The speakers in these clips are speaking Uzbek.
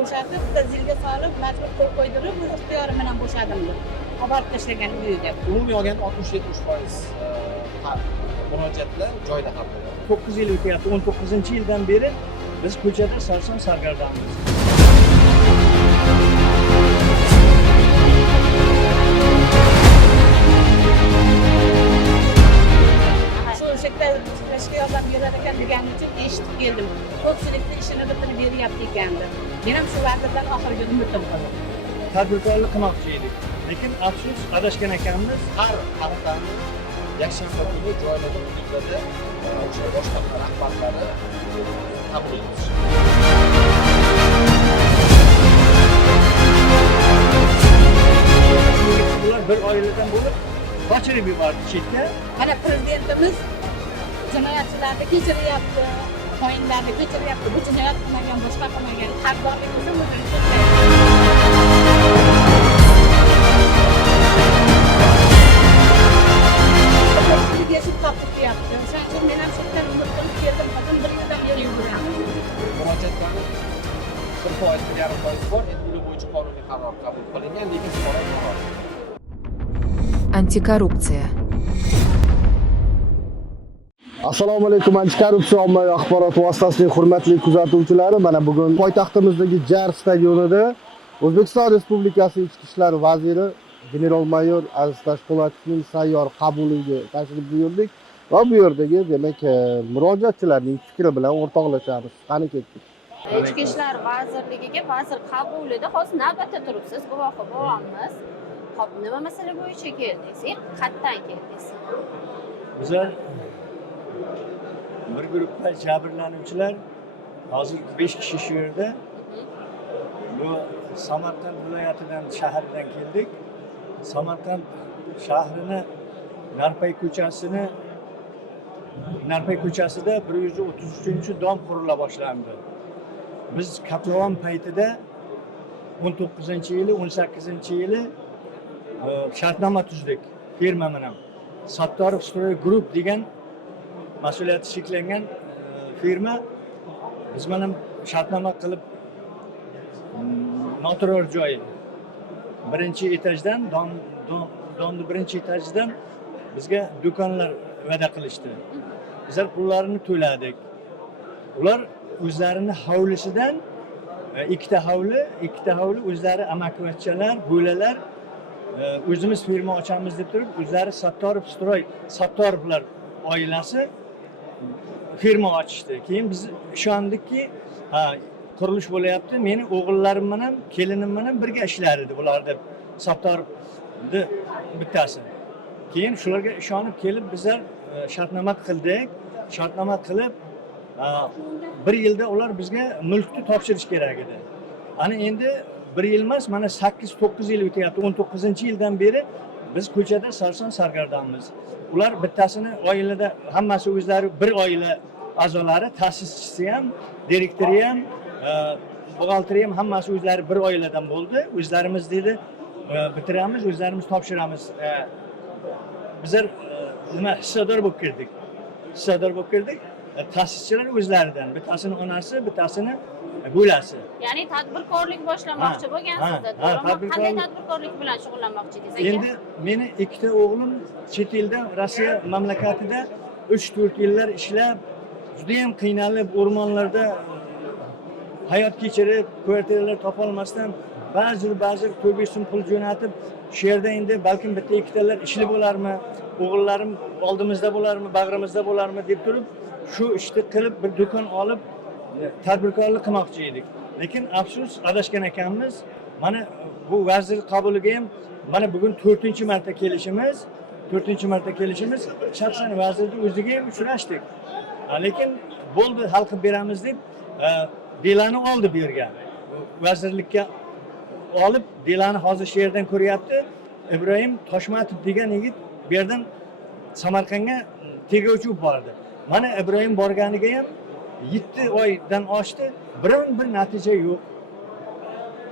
bo'shatib, bitta zilga solib, majbur qilib qo'ydirib, ixtiyorim bilan bo'shadim deb. Olib tashlagan uyiga. Umumiy olganda 60-70% murojaatlar joyida hal bo'ladi. 9 yil o'tyapti. 19-yildan beri biz ko'chada sarson sargardonmiz. Shu yerda chiqishga yordam berar ekan degani uchun eshitib keldim. Ko'pchilikni ishini bitirib beryapti ekandi. Men ham shu vazirdan oxirgi umiddim qildim. Tadbirkorlik qilmoqchi edik. Lekin afsus adashgan ekanmiz. Har haftani yakshanba kuni joylarda hududlarda o'sha boshqarma rahbarlari qabul qilamiz. Ular bir oiladan bo'lib qochirib yubordi chetga. Mana prezidentimiz jinoyatchilarni kechiryapti, xoinlarni kechiryapti. Bu jinoyat qilmagan, boshqa qilmagan, qarzdorlik uchun o'zini kechiryapti. Yashib qolib deyapti. O'shaning uchun men ham shu yerdan umid qilib keldim. Hozir bir yildan beri yuguraman. Murojaatlarni 1%, 1,5% bor. Endi ular bo'yicha qonuniy qaror qabul qilingan, lekin so'roq bor. Antikorrupsiya. Assalomu alaykum, antikorrupsiya ommaviy axborot vositasining hurmatli kuzatuvchilari. Mana bugun poytaxtimizdagi Jar stadionida O'zbekiston Respublikasi Ichki ishlar vaziri general-mayor Aziz Tashpo'latovning sayyor qabuliga tashrif buyurdik va bu yerdagi demak murojaatchilarning fikri bilan o'rtoqlashamiz. Qani ketdik. Ichki ishlar vazirligiga vazir qabulida hozir navbatda turibsiz, guvohi bo'lamiz. Xo'p, nima masala bo'yicha keldingiz? Qayerdan keldingiz? Bizlar bir guruhda jabrlanuvchilar hozir 5 kishi shu yerda. Bu Samarqand viloyatidan shahridan keldik. Samarqand shahrini Narpay ko'chasida 133-dom qurila boshlandi. Biz Kaplavon paytida 19-yili, 18-yili shartnoma tuzdik firma bilan. Sattorov Stroy Group degan mas'uliyati cheklangan firma biz bilan shartnoma qilib noturar joy birinchi etajdan donni birinchi etajidan bizga do'konlar va'da qilishdi. Bizlar pullarini to'ladik. Ular o'zlarini hovlisidan ikkita hovli o'zlari amakivachchalar, bo'lalar o'zimiz firma ochamiz deb turib, o'zlari Sattorov Stroy, Sattorovlar oilasi firma ochishdi. Keyin biz ishondikki, qurilish bo'layapti. Meni o'g'illarim bilan, kelinim bilan birga ishlar edi bular deb Sattorovni bittasi. Keyin shularga ishonib kelib bizlar shartnoma qildik. Shartnoma qilib 1 yilda ular bizga mulkni topshirish kerak edi. Ana endi 1 yil emas, mana 8-9 yil o'tyapti. 19-yildan beri biz ko'chada sarson sargardonmiz. Ular bittasini oilada hammasi o'zlari bir oila a'zolari, ta'sischisi ham, direktori ham, buxgalteri ham hammasi o'zlari bir oiladan bo'ldi. O'zlarimiz dedi, bitiramiz, o'zlarimiz topshiramiz. Bizlar nima hissador bo'lib kirdik. Ta'sischilar o'zlaridan, bittasini onasi, bittasini bo'lasi. Ya'ni tadbirkorlik boshlamoqchi bo'lgansizda, to'g'rimi? Qanday tadbirkorlik bilan shug'ullanmoqchi edingiz aka? Endi meni ikkita o'g'lim chet elda, Rossiya mamlakatida 3-4 yillar ishlab, juda ham qiynalib, o'rmonlarda hayot kechirib, kvartiralar topa olmasdan ba'zi to'g'ri so'm pul jo'natib, shu yerda endi balkim bitta ikkitalar ishli bo'larmi, o'g'illarim oldimizda bo'larmi, bag'rimizda bo'larmi deb turib, shu ishni qilib bir do'kon olib tadbirkorlik qilmoqchi edik. Lekin afsus adashgan ekanmiz. Mana bu vazir qabuliga ham mana bugun 4-marta kelishimiz. Shaxsan vazirning o'ziga ham uchrashdik. Lekin bo'ldi, hal qilib beramiz deb delani oldi bu yerga. Vazirlikka olib, delani hozir shu yerdan ko'ryapti. Ibrohim Toshmatov degan yigit bu yerdan Samarqandga teguvchi bordi. Mana Ibrohim borganiga ham 7 oydan oshdi, biron bir natija yo'q.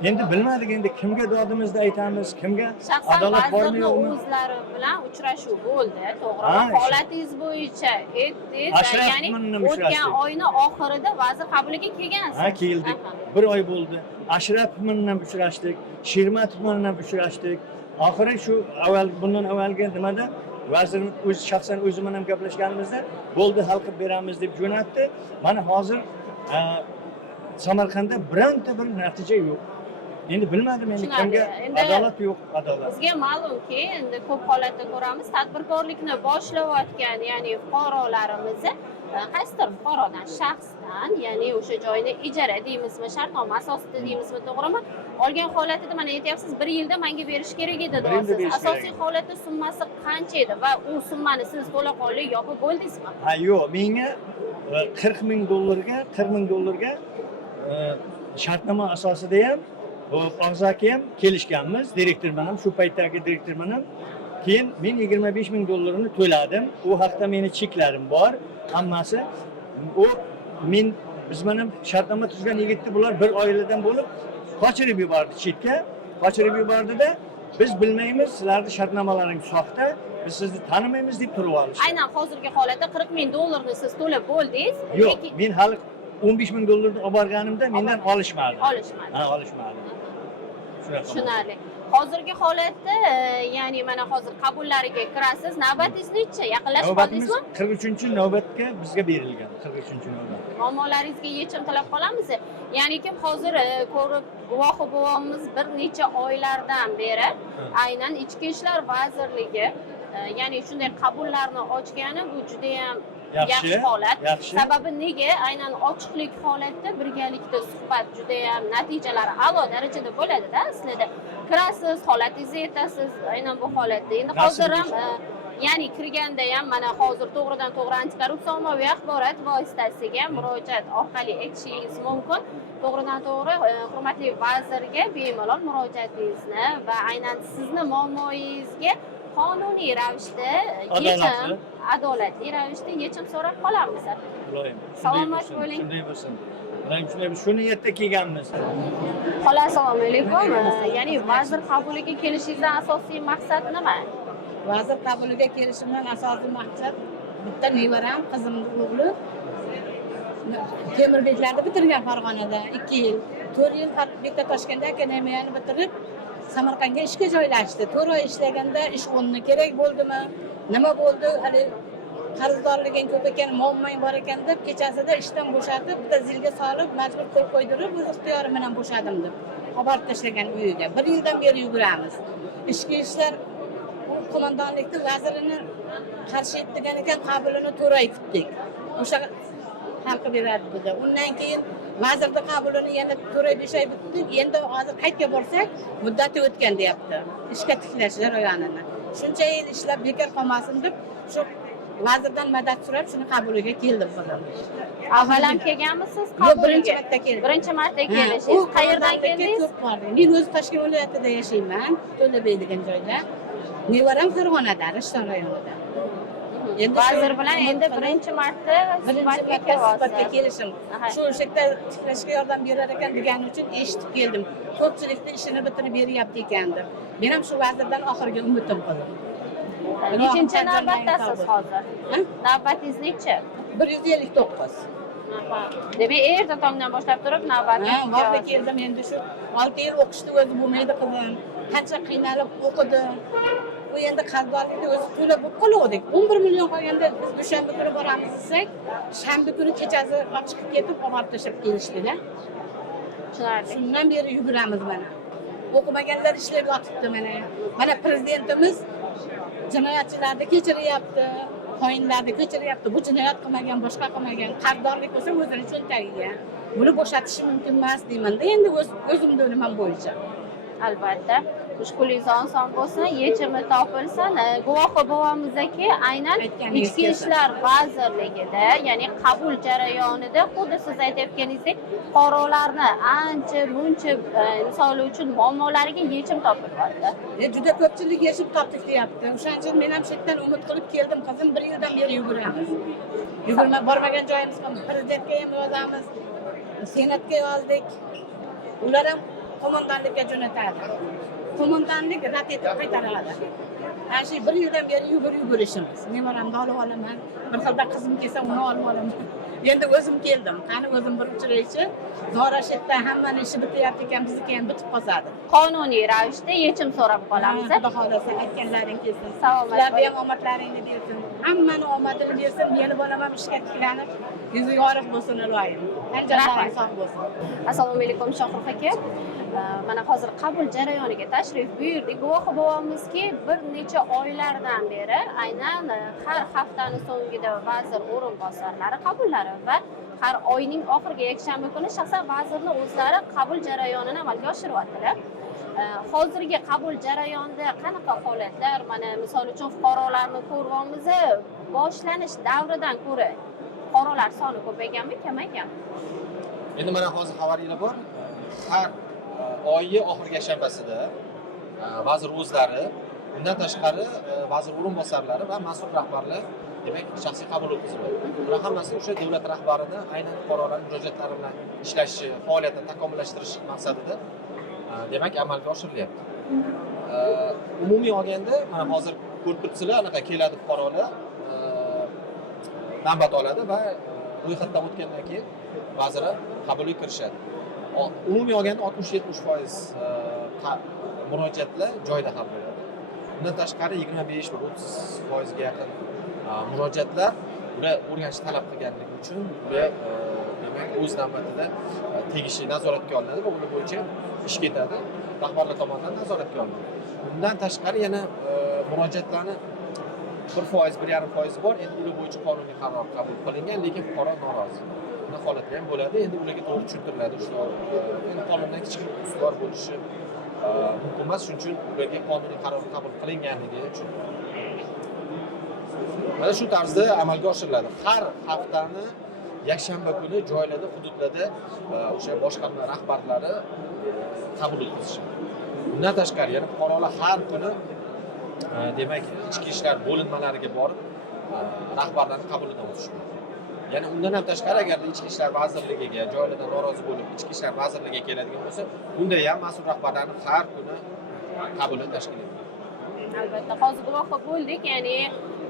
Endi bilmadik, endi kimga dodimizni aytamiz, kimga adolat bormi yo'qmi? O'zlari bilan uchrashuv bo'ldi, to'g'rimi? Holatingiz bo'yicha aytdingiz, ya'ni o'tgan oyning oxirida vazir qabuliga kelgansiz. Keldik. 1 oy bo'ldi. Ashraf bilan uchrashdik, Shermatov bilan uchrashdik. Oxiri shu bundan avvalgi nimada vazir o'z shaxsan o'zi bilan gaplashganimizda bo'ldi hal qilib beramiz deb jo'natdi. Mana hozir Samarqandda bironta bir natija yo'q. Endi bilmadim endi kimga adolat yo'q, adolat. Bizga ma'lumki, endi ko'p holatda ko'ramiz, tadbirkorlikni boshlayotgan, ya'ni fuqarolarimizni qaysidir fuqarodan, shaxsdan, ya'ni o'sha joyni ijara deymizmi, shartnoma asosida deymizmi, to'g'rimi? Olgan holatida mana aytyapsiz, 1 yilda menga berish kerak edi deyapsiz. Asosiy holatda summasi qancha edi va u summani siz to'laqonli yopib bo'ldingizmi? Ha, yo'q, menga $40,000 $40,000 shartnoma asosida ham og'zaki ham kelishganmiz, direktor bilan, shu paytdagi direktor bilan. Keyin men $25,000 to'ladim. U haqda meni cheklarim bor, hammasi. Biz bilan shartnoma tuzgan yigitni bular bir oiladan bo'lib qochirib yubordi chetga. Qochirib yubordida biz bilmaymiz, sizlarning shartnomalaringiz soxta, biz sizni tanimaymiz deb turib olishdi. Aynan hozirgi holatda $40,000 siz to'lab bo'ldingiz. Yo'q, men hali $15,000 olib borganimda mendan olishmadi. Olishmadi. Ha, olishmadi. Tushunarli. Hozirgi holatda, ya'ni mana hozir qabullariga kirasiz. Navbatingiz necha? Yaqinlashib qoldingizmi? 43-navbatga bizga berilgan. 43-navbat. Muammolaringizga yechim tilab qolamiz. Ya'ni kim hozir ko'rib guvohi bo'lamiz, bir necha oylardan beri aynan Ichki ishlar vazirligi, ya'ni shunday qabullarni ochgani bu juda ham yaxshi holat. Sababi nega? Aynan ochiqlik holatda birgalikda suhbat juda ham natijalari a'lo darajada bo'ladi-da. Aslida kirasiz, holatingizni aytasiz, aynan bu holatda. Endi hozir ham ya'ni kirganda ham mana hozir to'g'ridan to'g'ri antikorrupsiya ommaviy axborot vositasiga murojaat orqali aytishingiz mumkin. To'g'ridan to'g'ri hurmatli vazirga bemalol murojaatingizni va aynan sizni muammoyingizga qonuniy ravishda yechim, adolatli ravishda yechim so'rab qolamiz. Salomat bo'ling. Shunday bo'lsin. Shunday shu niyatda kelganmiz. Xola, assalomu alaykum. Ya'ni vazir qabuliga kelishingizdan asosiy maqsad nima? Vazir qabuliga kelishimdan asosiy maqsad bitta nevaram, qizimning o'g'li Temirbeklarni bitirgan Farg'onada 2 yil, 4 yil bitta Toshkentda akademiyani bitirib Samarqandga ishga joylashdi. 4 oy ishlaganda ish o'rni kerak bo'ldimi? Nima bo'ldi? Hali qarzdorliging ko'p ekan, muammong bor ekan deb kechasida ishdan bo'shatib, bitta zilga solib, majbur qo'l qo'ydirib, o'z ixtiyorim bilan bo'shadim deb xabar tashlagan uyiga. 1 yildan beri yuguramiz. Ichki ishlar qo'mondonlikni vazirini qarshi etgan ekan, qabulini 4 oy kutdik. O'sha hal qilib beradi dedi. Undan keyin vazirda qabulini yana 4 oy 5 oy bitdik. Endi hozir qaytga borsak, muddati o'tgan deyapti. Ishga tiklash jarayonini. Shuncha yil ishlab bekor qolmasin deb shu vazirdan madad so'rab shuni qabuliga keldim bugun. Avval ham kelganmisiz qabuliga? Birinchi marta keldim. Birinchi marta kelishingiz. Qayerdan keldingiz? Men o'zi Toshkent viloyatida yashayman, To'labey degan joyda. Nevaram Farg'onada, Rishton rayonida. Vazir bilan endi birinchi marta suhbatga kelishim. Shu yerda tiklashga yordam berar ekan degani uchun eshitib keldim. Ko'pchilikni ishini bitirib beryapti ekan deb. Men ham shu vazirdan oxirgi umidim qildim. Nechinchi navbatdasiz hozir? Navbatingiz necha? 159. Demak, erta tongdan boshlab turib navbatga vaqtga keldim. Endi shu 6 yil o'qishni o'zi bo'lmaydi qizim. Qancha qiynalib o'qidi. Bu endi qarzdorlikni o'zi to'lab qoluvdik. 11 million qolganda biz dushanba kuni boramiz desak, shanba kuni kechasi chiqib ketib xabar tashlab kelishdi-da. Shundan beri yuguramiz mana. O'qimaganlar ishlab yotibdi mana. Mana prezidentimiz jinoyatchilarni kechiryapti, xoinlarni kechiryapti. Bu jinoyat qilmagan, boshqa qilmagan, qarzdorlik bo'lsa o'zini cho'ntagiga. Buni bo'shatish mumkin emas deyman-da. Endi o'zimning o'limim bo'yicha. Albatta, mushkulingiz oson bo'lsin, yechimi topilsin. Guvohi bo'lamizki, aynan Ichki ishlar vazirligida, ya'ni qabul jarayonida xuddi siz aytayotganingizdek, fuqarolarni ancha muncha misol uchun muammolariga yechim topilyapti. Juda ko'pchilik yechim topdik deyapti. O'shaning uchun men ham chetdan umid qilib keldim. Qizim 1 yildan beri yuguramiz. Yugurma bormagan joyimiz ham prezidentga ham yozamiz, senatga yozdik. Ular ham qo'mondonlikka jo'natadi. Qo'mondonlik rad etib qaytaradi. Ana shu 1 yildan beri yugurishimiz. Nevaramni olib olaman. Bir xilda qizim kelsa uni olib olaman. Endi o'zim keldim. Qani o'zim bir uchraychi. Zorashitda hammani ishi bityapti ekan, bizniki ham bitib qoladi. Qonuniy ravishda yechim so'rab qolamiz. Xudo xolasa aytganlaring kelsin. Sog' bo'ling. Sizlarga ham omadlaringni bersin. Hammani omadini bersin. Meni bolam ham ishga tiklanib, yuzi yorug' bo'lsin iloyim. Anjalaring sog' bo'lsin. Assalomu alaykum Shohrux aka. Mana hozir qabul jarayoniga tashrif buyurdik. Guvohi bo'lamizki, bir necha oylardan beri aynan har haftani so'ngida vazir o'rinbosarlari qabullari va har oyning oxirgi yakshanba kuni shaxsan vazirning o'zlari qabul jarayonini amalga oshiryaptilar. Hozirgi qabul jarayonida qanaqa holatlar, mana misol uchun fuqarolarni ko'rganmiz, boshlanish davridan ko'ra fuqarolar soni ko'payganmi, kamayganmi? Endi mana hozir xabaringiz bor. Har oyi oxirgi yakshanbasida vazir o'zlari, undan tashqari vazir o'rinbosarlari va mas'ul rahbarlar demak shaxsiy qabul o'tkaziladi. Bular hammasi o'sha davlat rahbarini aynan fuqarolarning murojaatlari bilan ishlashi, faoliyatini takomillashtirish maqsadida demak amalga oshirilyapti. Umumiy olganda mana hozir ko'rib turibsizlar, anaqa keladi fuqarolar navbat oladi va ro'yxatdan o'tgandan keyin vazir qabulga kirishadi. Umumiy olganda 60-70% murojaatlar joyida hal bo'ladi. Bundan tashqari 25-30% ga yaqin murojaatlar ular o'rganish talab qilganligi uchun ular demak o'z navbatida tegishli nazoratga olinadi va ular bo'yicha ish ketadi, rahbarlar tomonidan nazoratga olinadi. Bundan tashqari yana murojaatlarni 1%, 1,5% bor. Endi ular bo'yicha qonuniy qaror qabul qilingan, lekin fuqaro norozi. Bunday holatlar ham bo'ladi. Endi ularga to'g'ri tushuntiriladi. Endi qonundan kichik ustuvor bo'lishi mumkin emas, shuning uchun ularga qonuniy qaror qabul qilinganligi uchun mana shu tarzda amalga oshiriladi. Har haftani yakshanba kuni joylarda, hududlarda o'sha boshqarma rahbarlari qabul o'tkazishadi. Bundan tashqari yana fuqarolar har kuni demak ichki ishlar bo'linmalariga borib rahbarlarning qabulidan o'tishadi. Ya'ni undan ham tashqari agarda ichki ishlar vazirligiga joylarda norozi bo'lib ichki ishlar vazirligiga keladigan bo'lsa, bunda ham mas'ul rahbarlarning har kuni qabuli tashkil etiladi. Albatta, hozir guvohi bo'ldik, ya'ni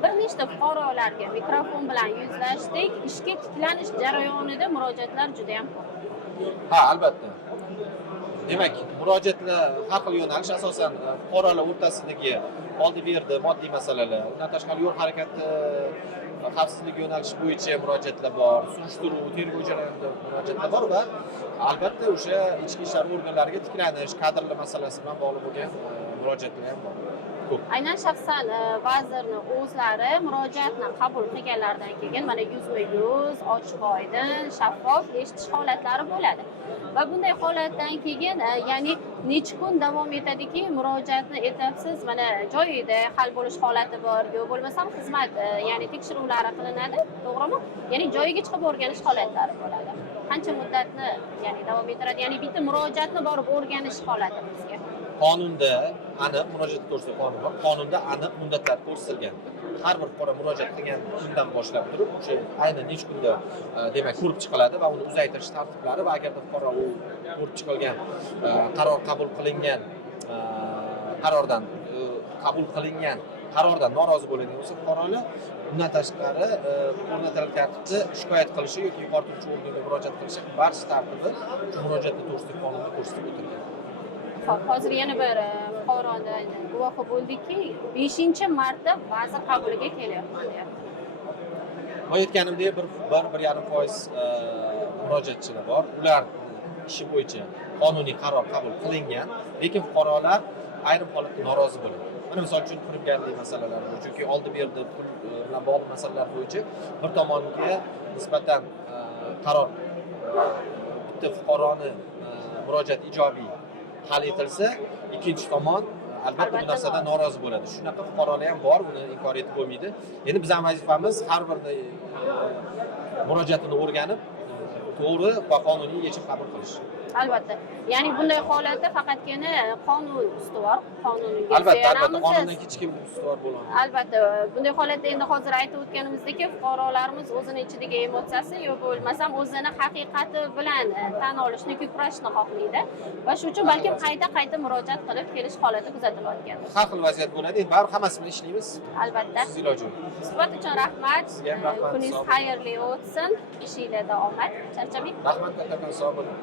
bir nechta fuqarolarga mikrofon bilan yuzlashdik. Ishga tiklanish jarayonida murojaatlar juda ham ko'p. Ha, albatta. Demak, murojaatlar har xil yo'nalish asosan fuqarolar o'rtasidagi oldi-berdi moddiy masalalar, undan tashqari yo'l harakati xavfsizligi yo'nalishi bo'yicha murojaatlar bor, surishtiruv, tergov jarayonida murojaatlar bor va albatta o'sha ichki ishlar organlariga tiklanish, kadrlar masalasi bilan bog'liq bo'lgan murojaatlar ham bor. Aynan shaxsan vazirni o'zlari murojaatni qabul qilganlaridan keyin mana yuzma-yuz, ochiq-oydin, shaffof eshitish holatlari bo'ladi. Va bunday holatdan keyin ya'ni necha kun davom etadiki, murojaatni etapsiz, mana joyida hal bo'lish holati bor, yo bo'lmasam xizmat ya'ni tekshiruvlari qilinadi, to'g'rimi? Ya'ni joyiga chiqib o'rganish holatlari bo'ladi. Qancha muddatni ya'ni davom ettiradi? Ya'ni bitta murojaatni borib o'rganish holati bizga. Qonunda aniq murojaat to'g'risida qonun bor. Qonunda aniq muddatlar ko'rsatilgan. Har bir fuqaro murojaat qilgan kundan boshlab turib, o'sha aynan necha kunda demak ko'rib chiqiladi va uni uzaytirish tartiblari va agarda fuqaro u ko'rib chiqilgan qaror qabul qilingan qarordan norozi bo'ladigan bo'lsa, fuqarolar undan tashqari o'rnatilgan tartibda shikoyat qilishi yoki yuqori turuvchi organga murojaat qilishi barcha tartibi murojaatni to'g'risida qonunda ko'rsatib o'tilgan. Hozir yana bir fuqarodan guvohi bo'ldikki, 5-marta vazir qabuliga kelyapman deyapti. Men aytganimdek 1-1,5% murojaatchilar bor. Ular ishi bo'yicha qonuniy qaror qabul qilingan, lekin fuqarolar ayrim holatda norozi bo'ladi. Mana misol uchun firibgarlik masalalari bo'yicha yoki oldi-berdi pul bilan bog'liq masalalar bo'yicha bir tomonga nisbatan qaror bitta fuqaroni murojaati ijobiy hal etilsa, ikkinchi tomon albatta bu narsadan norozi bo'ladi. Shunaqa fuqarolar ham bor, buni inkor etib bo'lmaydi. Endi bizning vazifamiz har bir murojaatini o'rganib, to'g'ri va qonuniy yechim qabul qilish. Albatta. Ya'ni bunday holatda faqatgina qonun ustuvor, qonunga Albatta, albatta, suyanamiz. qonundan hech kim ustuvor bo'lolmaydi. Albatta, bunday holatda endi hozir aytib o'tganimizdek, fuqarolarimiz o'zini ichidagi emotsiyasi yo bo'lmasam o'zini haqiqati bilan tan olishni, kurashni xohlaydi va shuning uchun balkim qayta murojaat qilib kelish holati kuzatilayotgan. Har xil vaziyat bo'ladi. Endi baribir hammasi bilan ishlaymiz. Albatta. Siz iloji yo'q. Suhbat uchun rahmat. Sizga ham rahmat. Kuningiz xayrli o'tsin. Ishingizda omad. Charchamang. Rahmat, kattakon sog' bo'ling.